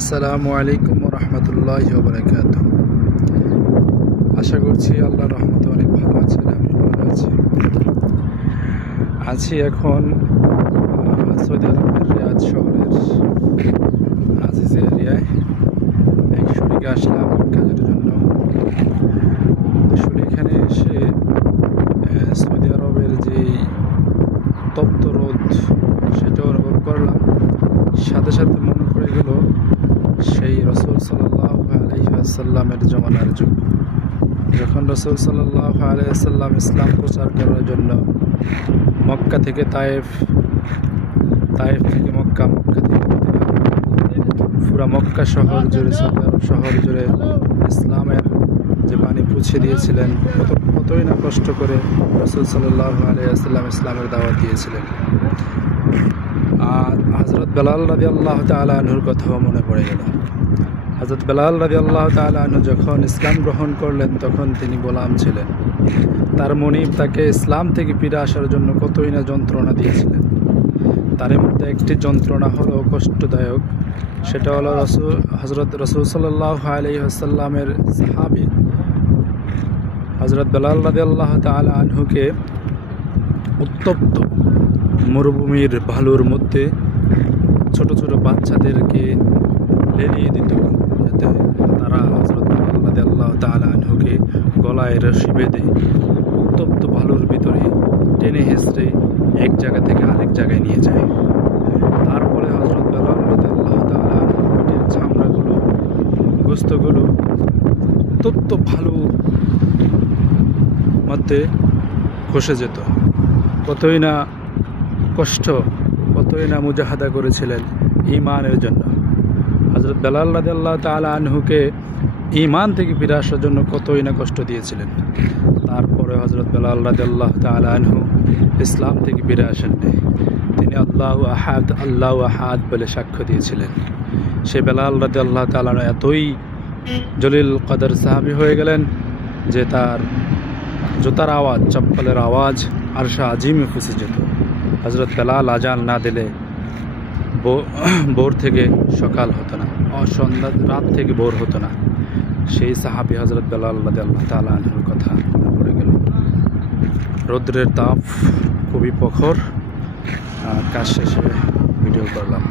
আসসালামু আলাইকুম ওয়া রাহমাতুল্লাহি ওয়া বারাকাতুহু। আশা করছি আল্লাহর রহমতে অনেক ভালো আছেন, আমি ভালো আছি। আছি এখন সৌদি আরবের রিয়াদ শহরের আজিজ এরিয়ায়। এক শরীকে আসলাম কাজের জন্য। আসলে এখানে এসে সৌদি আরবের যে তপ্ত রোদ সেটা অনুভব করলাম। সাথে সাথে মনে পড়ে গেল সেই রাসূল সাল্লাল্লাহু আলাইহি ওয়াসাল্লামের জমানার যুগ, যখন রাসূল সাল্লাল্লাহু আলাইহি ওয়াসাল্লাম ইসলাম প্রচার করার জন্য মক্কা থেকে তায়েফ থেকে মক্কা, মক্কা থেকে পুরা মক্কা শহর জুড়ে, সৌদি আরব শহর জুড়ে ইসলামের যে বাণী পৌঁছে দিয়েছিলেন। কতই না কষ্ট করে রাসূল সাল্লাল্লাহু আলাইহি ওয়াসাল্লাম ইসলামের দাওয়াত দিয়েছিলেন। আর হযরত বেলাল রাদিয়াল্লাহু তাআলা আনহুর কথাও মনে পড়ে গেল। হযরত বেলাল রাদিয়াল্লাহু তাআলা আনহু যখন ইসলাম গ্রহণ করলেন তখন তিনি গোলাম ছিলেন। তার মুনিব তাকে ইসলাম থেকে ফিরে আসার জন্য কতই না যন্ত্রণা দিয়েছিলেন। তার মধ্যে একটি যন্ত্রণা হলো কষ্টদায়ক, সেটা হলো হযরত রাসূল সাল্লাল্লাহু আলাইহি ওয়াসাল্লামের সাহাবী হযরত বেলাল রাদিয়াল্লাহু তাআলা আনহুকে উত্তপ্ত মরুভূমির বালুর মধ্যে ছোট ছোট বাচ্চাদেরকে লেলিয়ে দিত, যাতে তারা হযরত বেলাল রাদিয়াল্লাহু তাআলা আনহুকে গলায় রশি বেঁধে উত্তপ্ত বালুর ভিতরে টেনে হেঁচড়ে এক জায়গা থেকে আরেক জায়গায় নিয়ে যায়। তারপরে হযরত বেলাল রাদিয়াল্লাহু তাআলা আনহুর পেটের চামড়াগুলো, গোশতগুলো উত্তপ্ত বালুর মধ্যে খসে যেত। কতই না কষ্ট, কতই না মুজাহাদা করেছিলেন ঈমানের জন্য। হযরত বেলাল রাদিয়াল্লাহু তাআলা আনহুকে ঈমান থেকে ফিরে আসার জন্য কতই না কষ্ট দিয়েছিলেন। তারপরে হযরত বেলাল রাদিয়াল্লাহু তাআলা আনহু ইসলাম থেকে ফিরে আসেননি। তিনি আল্লাহু আহাদ, আল্লাহু আহাদ বলে সাক্ষ্য দিয়েছিলেন। সে বেলাল রাদিয়াল্লাহু তাআলা এতই জলিল কদর সাহাবী হয়ে গেলেন যে তার জুতার আওয়াজ, চপ্পলের আওয়াজ আরশে আজিমে পৌঁছে যেত। হযরত বেলাল আজান না দিলে ভোর থেকে সকাল হতো না, সন্ধ্যা রাত থেকে ভোর হতো না। সেই সাহাবী হযরত বেলাল রাদিয়াল্লাহু তাআলা আনহুর কথা মনে পড়ে গেল। রৌদ্রের তাপ খুবই প্রখর। কাজ শেষে ভিডিও করলাম।